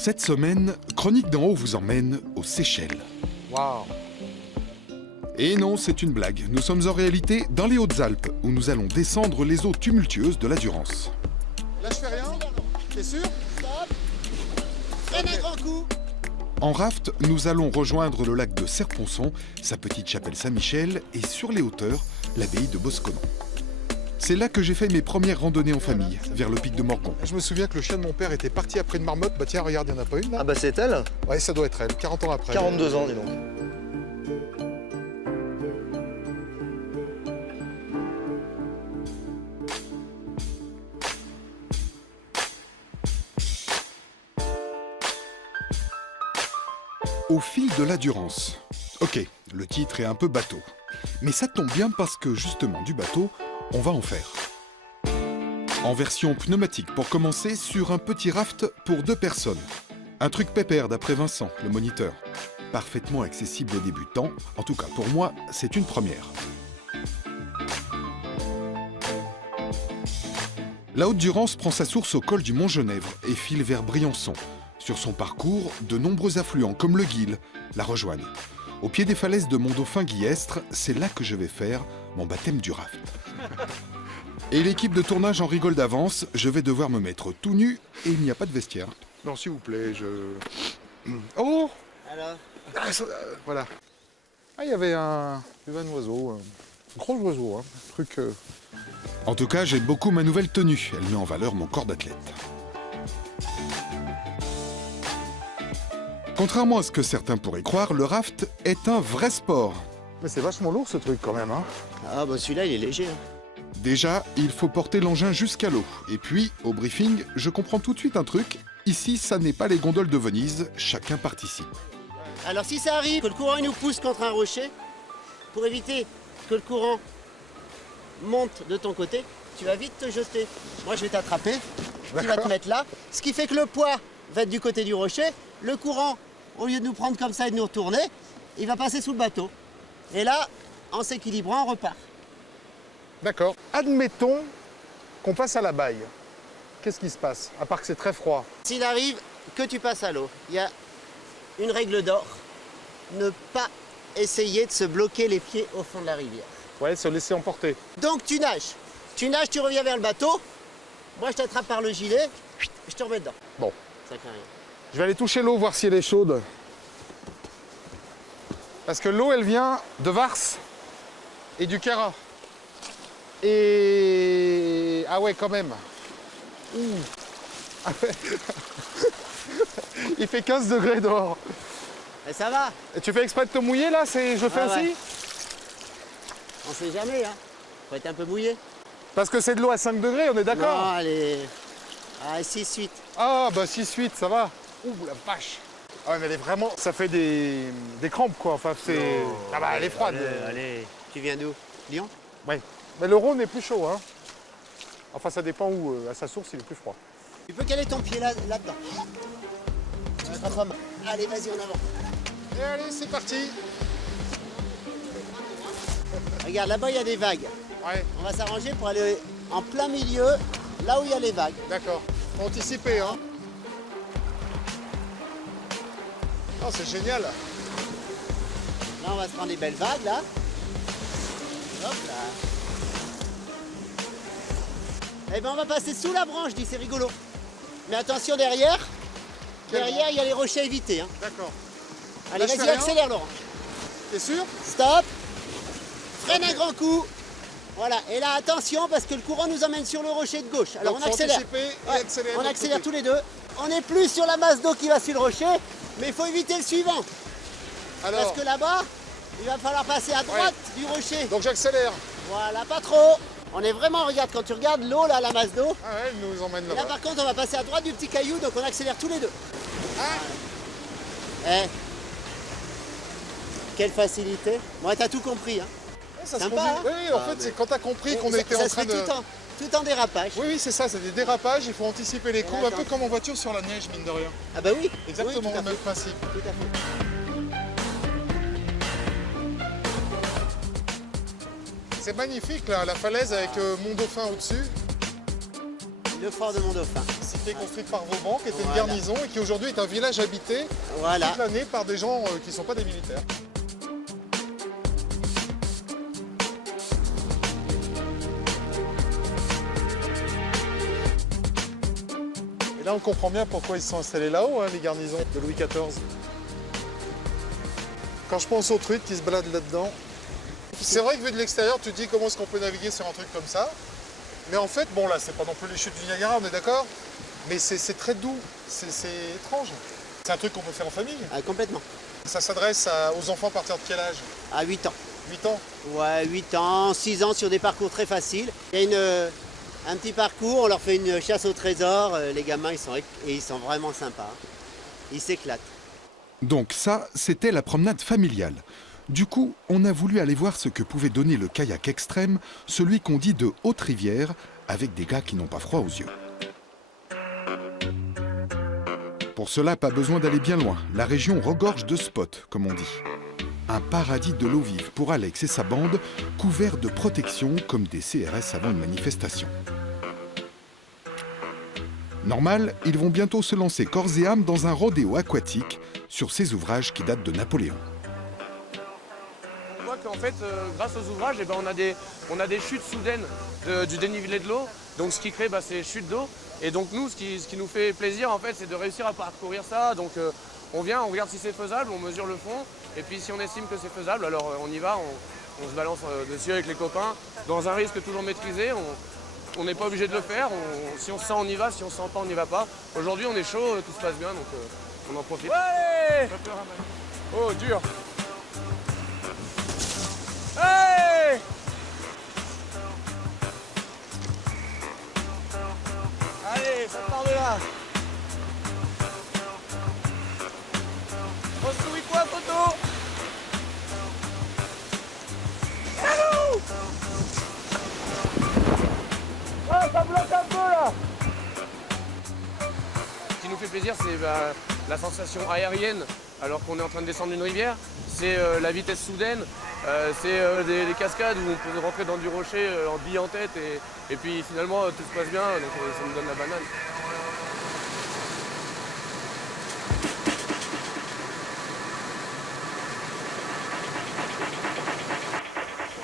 Cette semaine, Chronique d'en haut vous emmène aux Seychelles. Waouh! Et non, c'est une blague. Nous sommes en réalité dans les Hautes-Alpes, où nous allons descendre les eaux tumultueuses de la Durance. Là, je fais rien? T'es sûr? Stop. Freine un grand coup. En raft, nous allons rejoindre le lac de Serponçon, sa petite chapelle Saint-Michel et sur les hauteurs, l'abbaye de Bosconan. C'est là que j'ai fait mes premières randonnées en famille, vers le pic de Morgon. Je me souviens que le chien de mon père était parti après une marmotte. Bah tiens, regarde, il n'y en a pas une là? Ah bah c'est elle. Ouais, ça doit être elle, 40 ans après. 42 ans, dis donc. Au fil de la Durance. Ok, le titre est un peu bateau. Mais ça tombe bien parce que justement du bateau, on va en faire. En version pneumatique pour commencer, sur un petit raft pour 2 personnes. Un truc pépère d'après Vincent, le moniteur. Parfaitement accessible aux débutants, en tout cas pour moi, c'est une première. La Haute-Durance prend sa source au col du Mont-Genèvre et file vers Briançon. Sur son parcours, de nombreux affluents comme le Guil la rejoignent. Au pied des falaises de Mont-Dauphin-Guillestre, c'est là que je vais faire mon baptême du raft. Et l'équipe de tournage en rigole d'avance, je vais devoir me mettre tout nu et il n'y a pas de vestiaire. Non, s'il vous plaît, je... Oh! Alors, Voilà. Ah, il y avait un oiseau, un gros oiseau, hein. Un truc... En tout cas, j'aime beaucoup ma nouvelle tenue. Elle met en valeur mon corps d'athlète. Contrairement à ce que certains pourraient croire, le raft est un vrai sport. Mais c'est vachement lourd ce truc quand même, hein. ah bah celui-là il est léger. Déjà, il faut porter l'engin jusqu'à l'eau. Et puis, au briefing, je comprends tout de suite un truc. Ici, ça n'est pas les gondoles de Venise, chacun participe. Alors si ça arrive que le courant il nous pousse contre un rocher, pour éviter que le courant monte de ton côté, tu vas vite te jeter. Moi je vais t'attraper, tu vas te mettre là, ce qui fait que le poids va être du côté du rocher, le courant, au lieu de nous prendre comme ça et de nous retourner, il va passer sous le bateau. Et là, en s'équilibrant, on repart. D'accord. Admettons qu'on passe à la baille. Qu'est-ce qui se passe? À part que c'est très froid. S'il arrive que tu passes à l'eau, il y a une règle d'or, ne pas essayer de se bloquer les pieds au fond de la rivière. Ouais, se laisser emporter. Donc tu nages, tu reviens vers le bateau, moi je t'attrape par le gilet, je te remets dedans. Bon. Ça craint rien. Je vais aller toucher l'eau, voir si elle est chaude. Parce que l'eau, elle vient de Vars et du Cara. Et... Ah ouais, quand même. Ouh. Ah ouais. Il fait 15 degrés dehors. Et ça va, Et tu fais exprès de te mouiller là? Je fais Ah ouais. ainsi? on sait jamais, hein. Faut être un peu mouillé. Parce que c'est de l'eau à 5 degrés, on est d'accord? Non, allez. Ah, 6-8. Ah bah 6-8, ça va. Ouh la vache. Ah ouais, mais elle est vraiment... Ça fait des crampes quoi, enfin c'est... Ah bah elle est froide. Allez. Tu viens d'où? Lyon? Ouais. Mais le Rhône est plus chaud, hein. Enfin ça dépend où, à sa source il est plus froid. Tu peux caler ton pied là-dedans. Allez, vas-y, en avant. Et allez, c'est parti. Regarde, là-bas, il y a des vagues. Ouais, On va s'arranger pour aller en plein milieu, là où il y a les vagues. d'accord. Faut anticiper, hein. Oh, c'est génial. Là, on va se prendre des belles vagues, là. Hop là. Eh ben, on va passer sous la branche, dis, c'est rigolo. Mais attention, derrière, il y a les rochers à éviter. Hein. D'accord. Allez, Là, je vas-y, fais rien. accélère, Laurent. T'es sûr? Stop. Freine un grand coup. Voilà, et là, attention, parce que le courant nous emmène sur le rocher de gauche. Alors, Donc, on faut accélère. anticiper et Ouais, accélérer de on l'autre accélère côté. tous les deux. On est plus sur la masse d'eau qui va sur le rocher, mais il faut éviter le suivant. Alors, Parce que là-bas, il va falloir passer à droite du rocher. donc j'accélère. Voilà, pas trop. On est vraiment, regarde, quand tu regardes l'eau, là, la masse d'eau. Ah ouais, elle nous emmène Et là, là-bas. par contre, on va passer à droite du petit caillou, donc on accélère tous les deux. Ah, Eh, quelle facilité. Bon, t'as tout compris, hein. ça se Sympa, conduit. hein? Oui, en Ah, fait, mais- c'est quand t'as compris qu'on Ça- était ça en se train fait de... tout en dérapage. Oui, oui, c'est ça, c'est des dérapages, il faut anticiper les coups, là, un peu attends. comme en voiture sur la neige, mine de rien. Ah bah oui. Exactement Oui, tout à le même fait. principe. Tout à fait. C'est magnifique là, la falaise avec Mont-Dauphin au-dessus. le fort de Mont-Dauphin. Cité construite par Vauban, qui était une Voilà. garnison et qui aujourd'hui est un village habité Voilà. toute l'année par des gens qui ne sont pas des militaires. Et là, on comprend bien pourquoi ils se sont installés là-haut, hein, les garnisons de Louis XIV. Quand je pense aux truites qui se baladent là-dedans, c'est vrai que vu de l'extérieur, tu te dis comment est-ce qu'on peut naviguer sur un truc comme ça. Mais en fait, bon là, c'est pas non plus les chutes du Niagara, on est d'accord? Mais c'est très doux, c'est étrange. C'est un truc qu'on peut faire en famille. Ah, complètement. Ça s'adresse aux enfants à partir de quel âge? À 8 ans. 8 ans? Ouais, 8 ans, 6 ans sur des parcours très faciles. Il y a un petit parcours, on leur fait une chasse au trésor. Les gamins, ils sont vraiment sympas. Ils s'éclatent. Donc ça, c'était la promenade familiale. Du coup, on a voulu aller voir ce que pouvait donner le kayak extrême, celui qu'on dit de haute rivière, avec des gars qui n'ont pas froid aux yeux. Pour cela, pas besoin d'aller bien loin. La région regorge de spots, comme on dit. Un paradis de l'eau vive pour Alex et sa bande, couverts de protection comme des CRS avant une manifestation. Normal, ils vont bientôt se lancer corps et âme dans un rodéo aquatique sur ces ouvrages qui datent de Napoléon. On voit qu'en fait, grâce aux ouvrages, eh ben, on a des chutes soudaines du dénivelé de l'eau, donc ce qui crée ces chutes d'eau. Et donc nous, ce qui nous fait plaisir, en fait, c'est de réussir à parcourir ça. Donc on vient, on regarde si c'est faisable, on mesure le fond, et puis si on estime que c'est faisable, alors on y va, on se balance dessus avec les copains, dans un risque toujours maîtrisé. On n'est pas obligé de le faire, si on se sent, on y va, si on se sent pas, on n'y va pas. Aujourd'hui, on est chaud, tout se passe bien, donc on en profite. Ouais! Oh, dur! Hey! Allez, ça part de là! Ressouille-toi, photo! Allô! Ah, ça bloque un peu là! Ce qui nous fait plaisir, c'est la sensation aérienne alors qu'on est en train de descendre une rivière. C'est la vitesse soudaine, c'est des cascades où on peut rentrer dans du rocher en bille en tête et puis finalement tout se passe bien, donc ça nous donne la banane.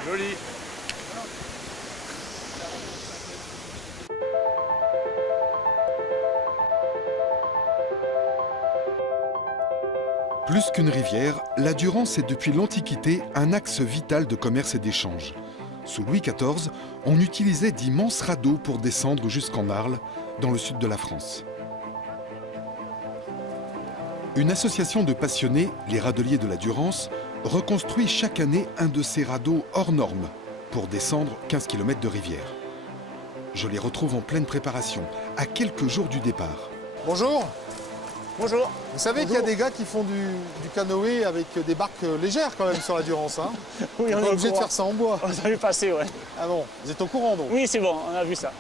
Joli! Plus qu'une rivière, la Durance est depuis l'Antiquité un axe vital de commerce et d'échange. Sous Louis XIV, on utilisait d'immenses radeaux pour descendre jusqu'en Arles, dans le sud de la France. Une association de passionnés, les Radeliers de la Durance, reconstruit chaque année un de ces radeaux hors normes pour descendre 15 km de rivière. Je les retrouve en pleine préparation, à quelques jours du départ. Bonjour. Bonjour! Vous savez qu'il y a des gars qui font du canoë avec des barques légères quand même sur la Durance, hein? Oui, On on est est obligé au de courant. faire ça en bois. On a vu passer, ouais. Ah bon, vous êtes au courant donc? Oui, c'est bon, on a vu ça.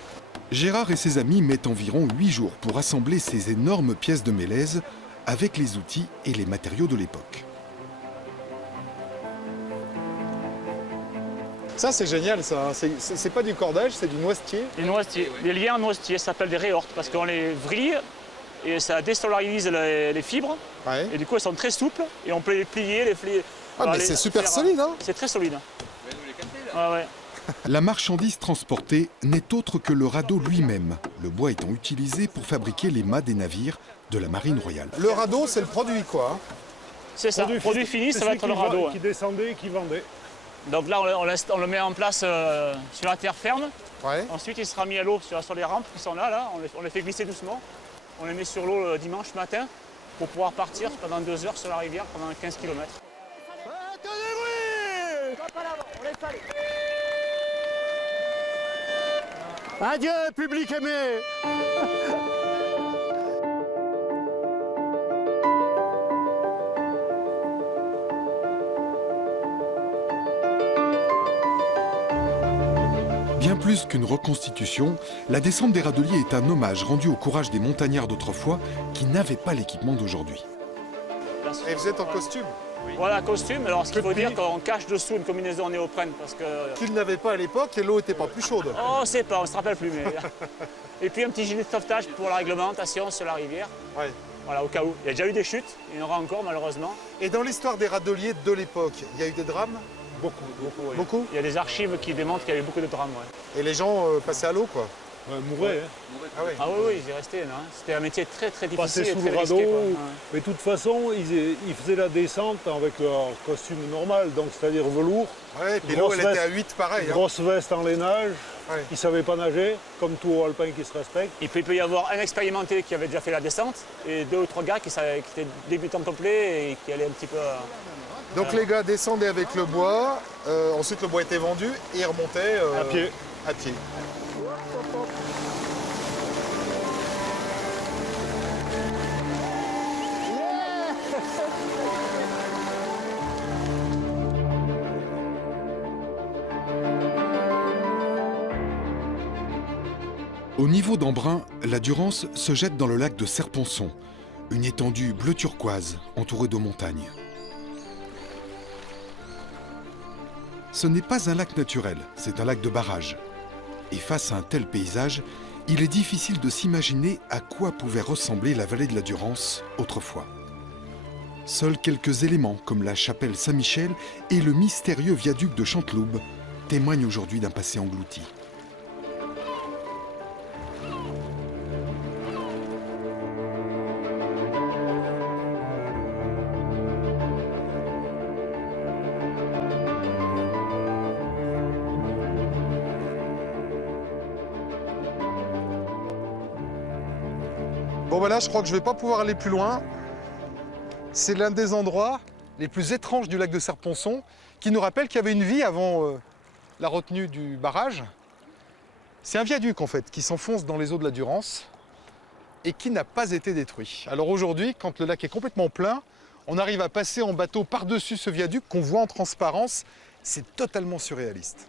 Gérard et ses amis mettent environ 8 jours pour assembler ces énormes pièces de mélèze avec les outils et les matériaux de l'époque. Ça c'est génial ça, c'est pas du cordage, c'est du noisetier. Les noisetiers, les liens en noisetier, ça s'appelle des réhortes parce qu'on les vrille et ça désolarise les fibres Ouais. et du coup elles sont très souples et on peut les plier, les plier. Ah mais c'est super solide hein? C'est très solide. Ah ouais. La marchandise transportée n'est autre que le radeau lui-même, le bois étant utilisé pour fabriquer les mâts des navires de la Marine royale. Le radeau c'est le produit quoi. Hein? C'est ça, produit fini, ça va être le radeau. Qui descendait et qui vendait. Donc là on le met en place sur la terre ferme. Ouais. Ensuite il sera mis à l'eau sur les rampes qui sont là, on les fait glisser doucement. On les met sur l'eau le dimanche matin pour pouvoir partir pendant 2 heures sur la rivière pendant 15 km. Adieu public aimé. Bien plus qu'une reconstitution, la descente des Radeliers est un hommage rendu au courage des montagnards d'autrefois qui n'avaient pas l'équipement d'aujourd'hui. Et vous êtes en costume? Voilà, costume. Alors, ce qu'il faut Petit. dire qu'on cache dessous une combinaison en néoprène parce que... Qu'ils n'avaient pas à l'époque et l'eau n'était pas plus chaude. Oh, on sait pas, on se rappelle plus. Mais... Et puis un petit gilet de sauvetage pour la réglementation sur la rivière. Ouais. Voilà, au cas où. Il y a déjà eu des chutes, il y en aura encore malheureusement. Et dans l'histoire des râteliers de l'époque, il y a eu des drames? Beaucoup, oui. Beaucoup? Il y a des archives qui démontrent qu'il y a eu beaucoup de drames. Ouais. Et les gens passaient à l'eau, quoi. Mourait, hein. Ah ouais. Ah oui, ils y restaient. Hein. C'était un métier très très difficile Passer et sous très le radeau. risqué. Quoi. Ouais. Mais de toute façon, ils faisaient la descente avec leur costume normal, donc c'est-à-dire velours, Ouais, et puis l'eau, Grosse elle était à veste. 8 pareil. Hein. grosse veste en lainage. Ouais. Ils ne savaient pas nager, comme tout haut alpin qui se respecte. Et puis il peut y avoir un expérimenté qui avait déjà fait la descente et 2 ou 3 gars qui étaient débutants complets et qui allaient un petit peu... Donc les gars descendaient avec le bois, ensuite le bois était vendu et ils remontaient À pied. À pied. Au niveau d'Embrun, la Durance se jette dans le lac de Serponçon, une étendue bleu turquoise entourée de montagnes. Ce n'est pas un lac naturel, c'est un lac de barrage. Et face à un tel paysage, il est difficile de s'imaginer à quoi pouvait ressembler la vallée de la Durance autrefois. Seuls quelques éléments comme la chapelle Saint-Michel et le mystérieux viaduc de Chanteloube témoignent aujourd'hui d'un passé englouti. Bon bah là, je crois que je vais pas pouvoir aller plus loin. C'est l'un des endroits les plus étranges du lac de Serponçon qui nous rappelle qu'il y avait une vie avant la retenue du barrage. C'est un viaduc en fait qui s'enfonce dans les eaux de la Durance et qui n'a pas été détruit. Alors aujourd'hui, quand le lac est complètement plein, on arrive à passer en bateau par-dessus ce viaduc qu'on voit en transparence. C'est totalement surréaliste.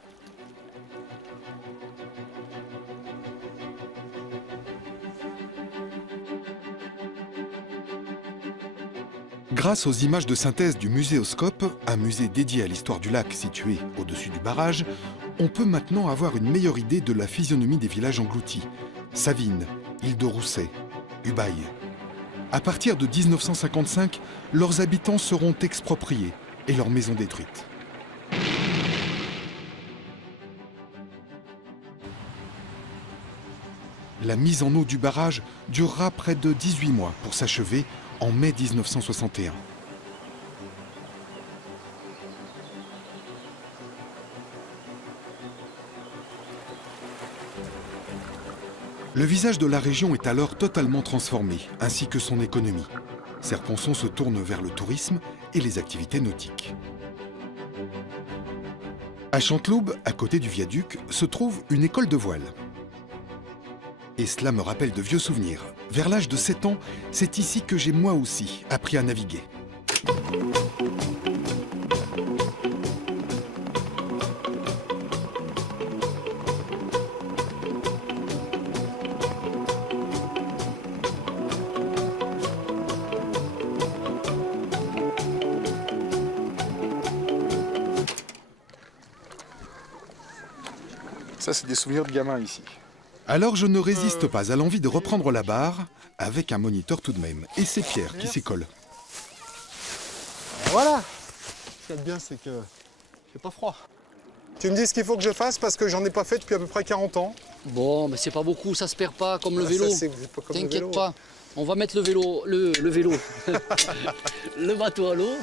Grâce aux images de synthèse du Muséoscope, un musée dédié à l'histoire du lac situé au-dessus du barrage, on peut maintenant avoir une meilleure idée de la physionomie des villages engloutis. Savines, Île de Rousset, Ubaye. À partir de 1955, leurs habitants seront expropriés et leurs maisons détruites. La mise en eau du barrage durera près de 18 mois pour s'achever en mai 1961. Le visage de la région est alors totalement transformé, ainsi que son économie. Serponçon se tourne vers le tourisme et les activités nautiques. À Chanteloube, à côté du viaduc, se trouve une école de voile. Et cela me rappelle de vieux souvenirs. Vers l'âge de 7 ans, c'est ici que j'ai moi aussi appris à naviguer. Ça, c'est des souvenirs de gamins ici. Alors je ne résiste pas à l'envie de reprendre la barre, avec un moniteur tout de même. Et c'est Pierre qui s'y colle. Voilà. Ce qu'il y a de bien, c'est que c'est pas froid. Tu me dis ce qu'il faut que je fasse parce que j'en ai pas fait depuis à peu près 40 ans. Bon, mais c'est pas beaucoup, ça se perd pas comme le Ah, vélo. ça, c'est pas comme le vélo. T'inquiète pas. On va mettre le vélo, le vélo, le bateau à l'eau.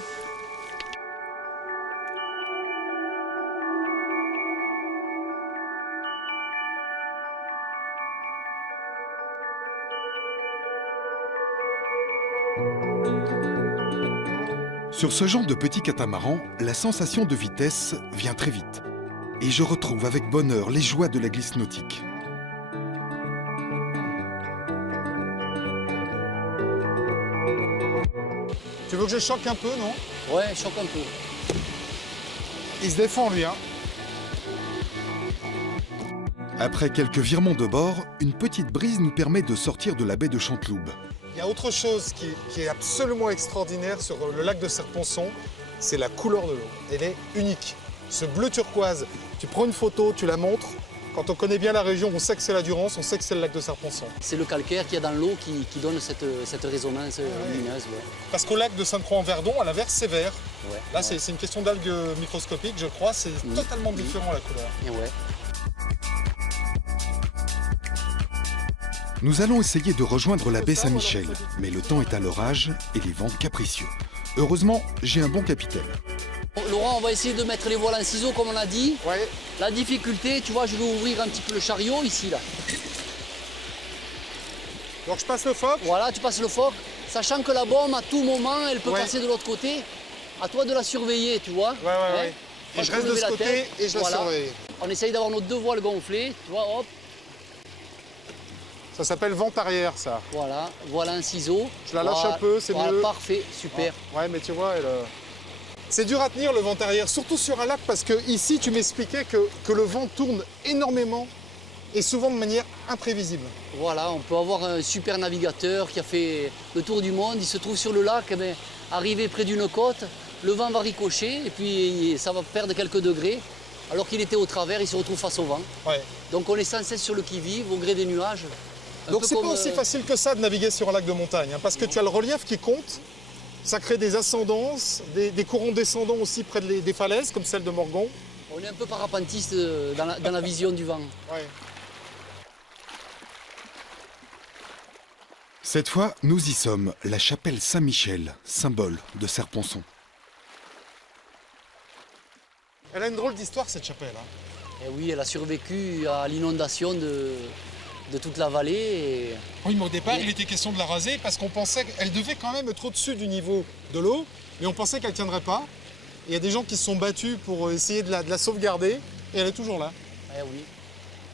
Sur ce genre de petit catamaran, la sensation de vitesse vient très vite. Et je retrouve avec bonheur les joies de la glisse nautique. Tu veux que je choque un peu, non? Ouais, choque un peu. Il se défend, lui, hein. Après quelques virements de bord, une petite brise nous permet de sortir de la baie de Chanteloube. Il y a autre chose qui est absolument extraordinaire sur le lac de Serponçon, c'est la couleur de l'eau. Elle est unique. Ce bleu turquoise, tu prends une photo, tu la montres. Quand on connaît bien la région, on sait que c'est la Durance, on sait que c'est le lac de Serponçon. C'est le calcaire qu'il y a dans l'eau qui donne cette résonance lumineuse. Ouais. Parce qu'au lac de Sainte-Croix-en-Verdon, à l'inverse, c'est vert. Ouais, Là, ouais. c'est une question d'algues microscopiques, je crois. C'est totalement différent la couleur. Et ouais. Nous allons essayer de rejoindre la baie Saint-Michel, mais le temps est à l'orage et les vents capricieux. Heureusement, j'ai un bon capitaine. Bon, Laurent, on va essayer de mettre les voiles en ciseaux comme on a dit. Ouais. La difficulté, tu vois, je vais ouvrir un petit peu le chariot ici, là. Donc je passe le phoque. Voilà, tu passes le phoque, sachant que la bombe, à tout moment, elle peut Ouais. passer de l'autre côté. À toi de la surveiller, tu vois. Ouais. Et Pas je trop reste de lever ce la côté tête. et je la Voilà. surveille. On essaye d'avoir nos 2 voiles gonflées, tu vois, hop, Ça s'appelle vent arrière, ça. voilà, voilà un ciseau. Je la lâche Voilà, un peu, c'est voilà, mieux. Parfait, super. Ouais, mais tu vois, c'est dur à tenir le vent arrière, surtout sur un lac, parce que ici, tu m'expliquais que le vent tourne énormément et souvent de manière imprévisible. Voilà, on peut avoir un super navigateur qui a fait le tour du monde, il se trouve sur le lac, mais arrivé près d'une côte, le vent va ricocher et puis ça va perdre quelques degrés. Alors qu'il était au travers, il se retrouve face au vent. Ouais. Donc on est sans cesse sur le qui-vive, au gré des nuages. Un Donc peu c'est comme, pas aussi facile que ça de naviguer sur un lac de montagne, hein, parce que tu as le relief qui compte, ça crée des ascendances, des courants descendants aussi près des falaises, comme celle de Morgon. On est un peu parapentiste dans la vision du vent. Ouais. Cette fois, nous y sommes, la chapelle Saint-Michel, symbole de Serponçon. Elle a une drôle d'histoire, cette chapelle. Hein. Et oui, elle a survécu à l'inondation de toute la vallée. Et Oui, mais au départ, il était question de la raser parce qu'on pensait qu'elle devait quand même être au-dessus du niveau de l'eau, mais on pensait qu'elle ne tiendrait pas. Il y a des gens qui se sont battus pour essayer de la sauvegarder, et elle est toujours là. eh oui.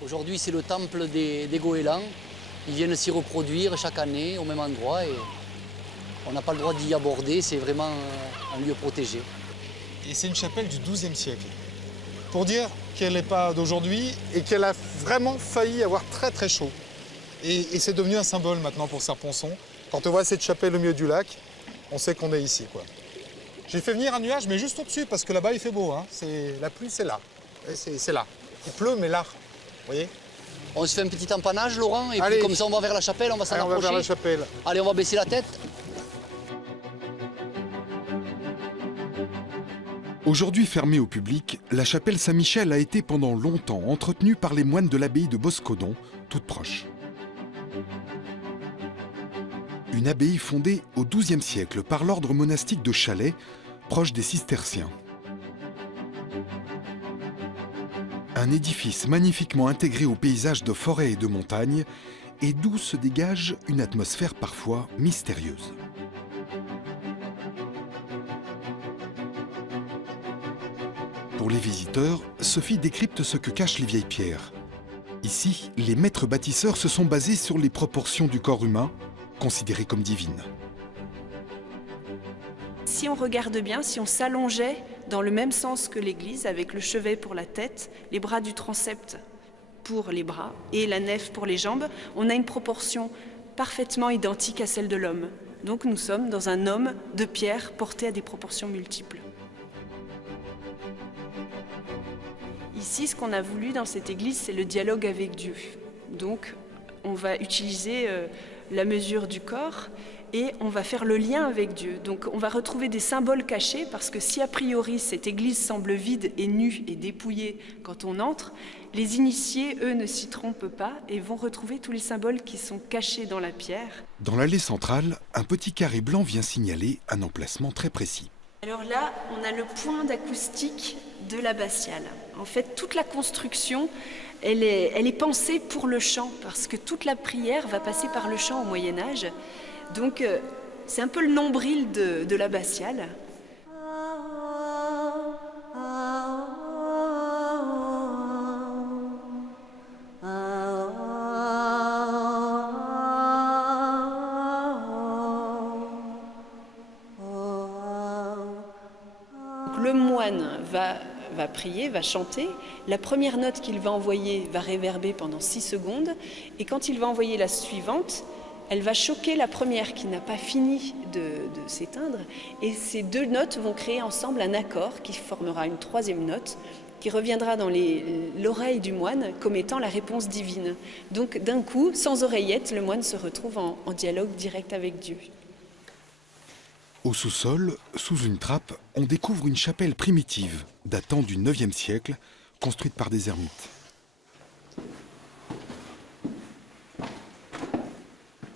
Aujourd'hui, c'est le temple des goélands. Ils viennent s'y reproduire chaque année au même endroit et on n'a pas le droit d'y aborder. C'est vraiment un lieu protégé. Et c'est une chapelle du XIIe siècle. Pour dire qu'elle n'est pas d'aujourd'hui et qu'elle a vraiment failli avoir très très chaud. Et c'est devenu un symbole maintenant pour Serponçon. Quand on voit cette chapelle au milieu du lac, on sait qu'on est ici, quoi. J'ai fait venir un nuage, mais juste au-dessus, parce que là-bas il fait beau. Hein. La pluie, c'est là. C'est là. Il pleut, mais là. Vous voyez? On se fait un petit empannage, Laurent, et Allez. puis comme ça on va vers la chapelle, on va s'en Allez, on va approcher. vers la chapelle. Allez, on va baisser la tête. Aujourd'hui fermée au public, la chapelle Saint-Michel a été pendant longtemps entretenue par les moines de l'abbaye de Boscodon, toute proche. Une abbaye fondée au XIIe siècle par l'ordre monastique de Chalais, proche des cisterciens. Un édifice magnifiquement intégré au paysage de forêt et de montagne, et d'où se dégage une atmosphère parfois mystérieuse. Pour les visiteurs, Sophie décrypte ce que cachent les vieilles pierres. Ici, les maîtres bâtisseurs se sont basés sur les proportions du corps humain, considérées comme divines. Si on regarde bien, si on s'allongeait dans le même sens que l'église, avec le chevet pour la tête, les bras du transept pour les bras et la nef pour les jambes, on a une proportion parfaitement identique à celle de l'homme. Donc nous sommes dans un homme de pierre porté à des proportions multiples. Ici, ce qu'on a voulu dans cette église, c'est le dialogue avec Dieu. Donc, on va utiliser la mesure du corps et on va faire le lien avec Dieu. Donc, on va retrouver des symboles cachés parce que si a priori cette église semble vide et nue et dépouillée quand on entre, les initiés, eux, ne s'y trompent pas et vont retrouver tous les symboles qui sont cachés dans la pierre. Dans l'allée centrale, un petit carré blanc vient signaler un emplacement très précis. Alors là, on a le point d'acoustique de l'abbatiale. En fait, toute la construction, elle est pensée pour le chant, parce que toute la prière va passer par le chant au Moyen-Âge. Donc, c'est un peu le nombril de l'abbatiale. Le moine va prier, va chanter. La première note qu'il va envoyer va réverber pendant 6 secondes. Et quand il va envoyer la suivante, elle va choquer la première qui n'a pas fini de s'éteindre, et ces deux notes vont créer ensemble un accord qui formera une troisième note, qui reviendra dans l'oreille du moine comme étant la réponse divine. Donc d'un coup, sans oreillette, le moine se retrouve en dialogue direct avec Dieu. Au sous-sol, sous une trappe, on découvre une chapelle primitive, datant du 9e siècle, construite par des ermites.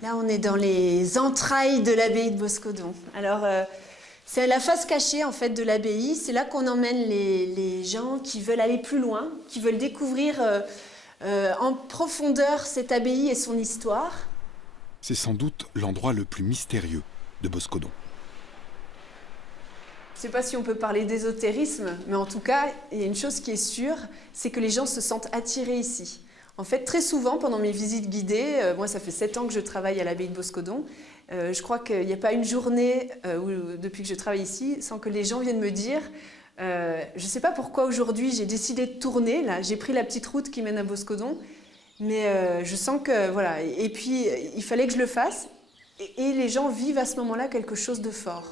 Là, on est dans les entrailles de l'abbaye de Boscodon. Alors, c'est la face cachée en fait de l'abbaye. C'est là qu'on emmène les gens qui veulent aller plus loin, qui veulent découvrir en profondeur cette abbaye et son histoire. C'est sans doute l'endroit le plus mystérieux de Boscodon. Je ne sais pas si on peut parler d'ésotérisme, mais en tout cas, il y a une chose qui est sûre, c'est que les gens se sentent attirés ici. En fait, très souvent, pendant mes visites guidées, moi ça fait 7 ans que je travaille à l'abbaye de Boscodon, je crois qu'il n'y a pas une journée depuis que je travaille ici sans que les gens viennent me dire je ne sais pas pourquoi aujourd'hui j'ai décidé de tourner, là, j'ai pris la petite route qui mène à Boscodon, mais je sens que voilà, et puis il fallait que je le fasse, et les gens vivent à ce moment-là quelque chose de fort.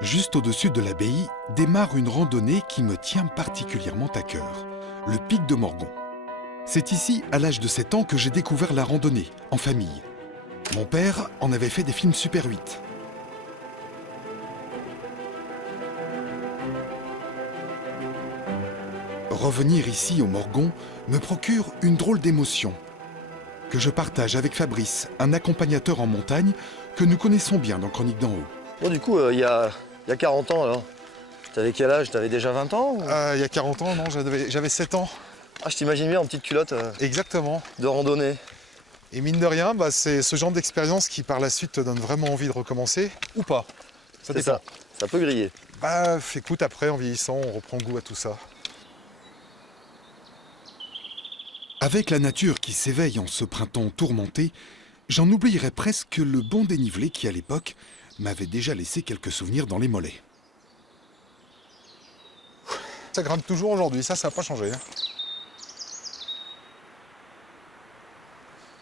Juste au-dessus de l'abbaye démarre une randonnée qui me tient particulièrement à cœur, le pic de Morgon. C'est ici, à l'âge de 7 ans, que j'ai découvert la randonnée, en famille. Mon père en avait fait des films Super 8. Revenir ici, au Morgon, me procure une drôle d'émotion, que je partage avec Fabrice, un accompagnateur en montagne que nous connaissons bien dans Chroniques d'en haut. Bon, du coup, il y a 40 ans, alors, t'avais quel âge? T'avais déjà 20 ans ou... Il y a 40 ans, non, j'avais 7 ans. Ah, je t'imagine bien en petite culotte Exactement. de randonnée. Et mine de rien, c'est ce genre d'expérience qui par la suite te donne vraiment envie de recommencer, ou pas. Ça C'est dépend. ça peut griller. Bah écoute, après en vieillissant, on reprend goût à tout ça. Avec la nature qui s'éveille en ce printemps tourmenté, j'en oublierais presque le bon dénivelé qui, à l'époque, m'avait déjà laissé quelques souvenirs dans les mollets. Ça grimpe toujours aujourd'hui, ça n'a pas changé. Hein.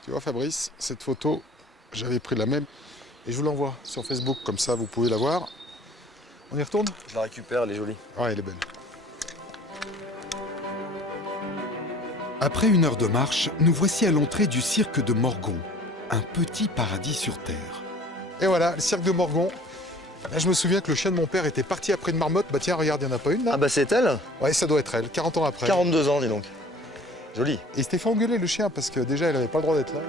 Tu vois Fabrice, cette photo, j'avais pris la même et je vous l'envoie sur Facebook, comme ça vous pouvez la voir. On y retourne? Je la récupère, elle est jolie. Ouais, elle est belle. Après 1 heure de marche, nous voici à l'entrée du cirque de Morgon, un petit paradis sur terre. Et voilà, le cirque de Morgon. Là, je me souviens que le chien de mon père était parti après une marmotte. Bah tiens, regarde, il n'y en a pas une là. Ah bah c'est elle? Ouais, ça doit être elle, 40 ans après. 42 ans, dis donc. Joli. Et il s'était fait engueuler le chien parce que déjà, elle n'avait pas le droit d'être là.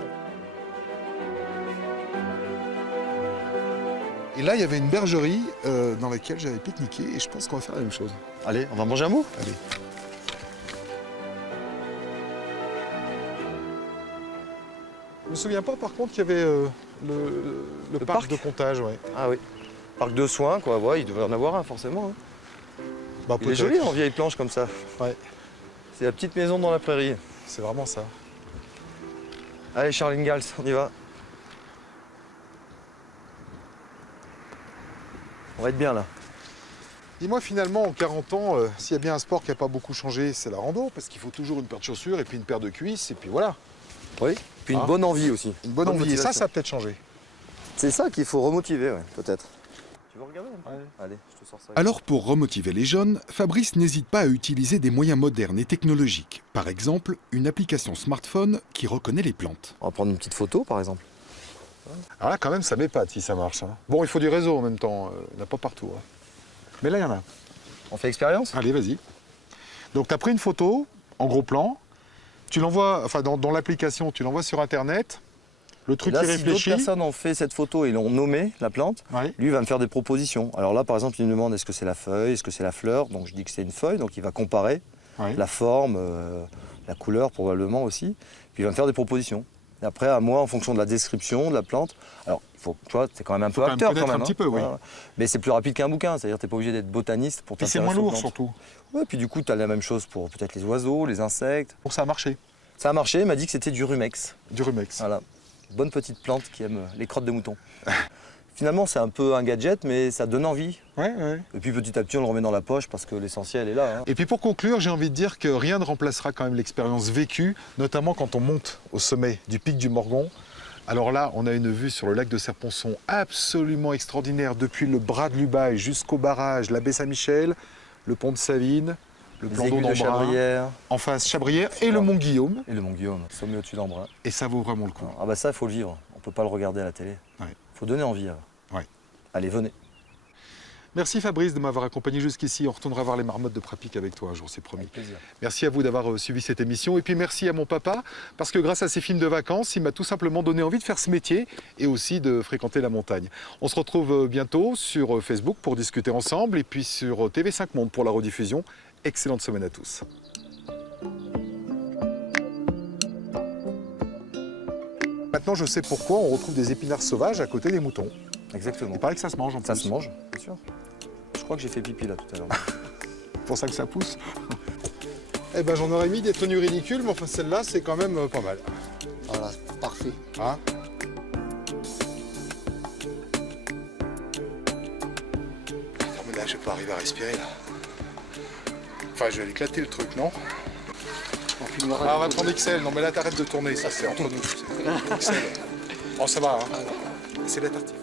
Et là, il y avait une bergerie dans laquelle j'avais pique-niqué et je pense qu'on va faire la même chose. Allez, on va manger un bout? Allez. Je me souviens pas par contre qu'il y avait le parc de comptage. Ouais. Ah oui. Parc de soins, quoi. Ouais, il devrait en avoir un, forcément. Hein. Bah, Il est joli en vieille planche comme ça. Ouais. C'est la petite maison dans la prairie. C'est vraiment ça. Allez, Charles Ingalls, on y va. On va être bien là. Dis-moi finalement, en 40 ans, s'il y a bien un sport qui n'a pas beaucoup changé, c'est la rando, parce qu'il faut toujours une paire de chaussures et puis une paire de cuisses, et puis voilà. Oui, puis une bonne envie aussi. Une bonne envie, et ça motivation. a peut-être changé. C'est ça qu'il faut remotiver, ouais, peut-être. Tu veux regarder un peu? Ouais. Allez, je te sors ça. Alors pour remotiver les jeunes, Fabrice n'hésite pas à utiliser des moyens modernes et technologiques. Par exemple, une application smartphone qui reconnaît les plantes. On va prendre une petite photo, par exemple. Ah là, quand même, ça m'épate si ça marche. Hein. Bon, il faut du réseau en même temps, il n'y en a pas partout. Hein. Mais là, il y en a. On fait expérience? Allez, vas-y. Donc, tu as pris une photo en gros plan, tu l'envoies, enfin, dans l'application, tu l'envoies sur Internet, le truc Là, qui si d'autres réfléchit. personnes ont fait cette photo et l'ont nommé, la plante, Ouais. lui va me faire des propositions. Alors là, par exemple, il me demande est-ce que c'est la feuille, est-ce que c'est la fleur. Donc je dis que c'est une feuille, donc il va comparer Ouais. la forme, la couleur probablement aussi. Puis il va me faire des propositions. Et après, à moi, en fonction de la description de la plante, alors il faut, tu vois, c'est quand même un peu quand même acteur connaître quand même. un petit peu, oui. Voilà. Mais c'est plus rapide qu'un bouquin, c'est-à-dire que tu n'es pas obligé d'être botaniste pour Puis c'est t'intéresser moins aux lourd plantes. surtout. Ouais, puis du coup, tu as la même chose pour peut-être les oiseaux, les insectes. Pour ça a marché, Ça a marché, il m'a dit que c'était du rumex. du rumex. Voilà. Bonne petite plante qui aime les crottes de mouton. finalement, c'est un peu un gadget, mais ça donne envie. Ouais, ouais. Et puis petit à petit, on le remet dans la poche parce que l'essentiel est là. Hein. Et puis pour conclure, j'ai envie de dire que rien ne remplacera quand même l'expérience vécue, notamment quand on monte au sommet du pic du Morgon. Alors là, on a une vue sur le lac de Serponçon absolument extraordinaire depuis le bras de Lubaï jusqu'au barrage, la baie Saint-Michel, le pont de Savine, le plan d'eau aiguilles de d'Embrun, Chabrière. en face Chabrière et le mont Guillaume. Et le Mont Guillaume, sommet au-dessus d'Embrun. Et ça vaut vraiment le coup. Ah bah ça, il faut le vivre. On peut pas le regarder à la télé. Ouais. Faut donner envie. Ouais. Allez, venez. Merci Fabrice de m'avoir accompagné jusqu'ici. On retournera voir les marmottes de Prapic avec toi un jour, c'est promis. Avec plaisir. Merci à vous d'avoir suivi cette émission. Et puis merci à mon papa, parce que grâce à ses films de vacances, il m'a tout simplement donné envie de faire ce métier et aussi de fréquenter la montagne. On se retrouve bientôt sur Facebook pour discuter ensemble et puis sur TV5 Monde pour la rediffusion. Excellente semaine à tous. Maintenant, je sais pourquoi on retrouve des épinards sauvages à côté des moutons. Exactement. Il paraît que ça se mange en plus. Ça se mange, bien sûr. Je crois que j'ai fait pipi là tout à l'heure. C'est pour ça que ça pousse. Eh ben j'en aurais mis des tenues ridicules, mais enfin celle-là c'est quand même pas mal. Voilà, parfait. Hein? Non mais là je vais pas arriver à respirer là. Enfin je vais éclater le truc, non? Ah, on va prendre XL, non mais là t'arrêtes de tourner, ça c'est entre nous. XL. Oh ça va, hein? C'est la tartine.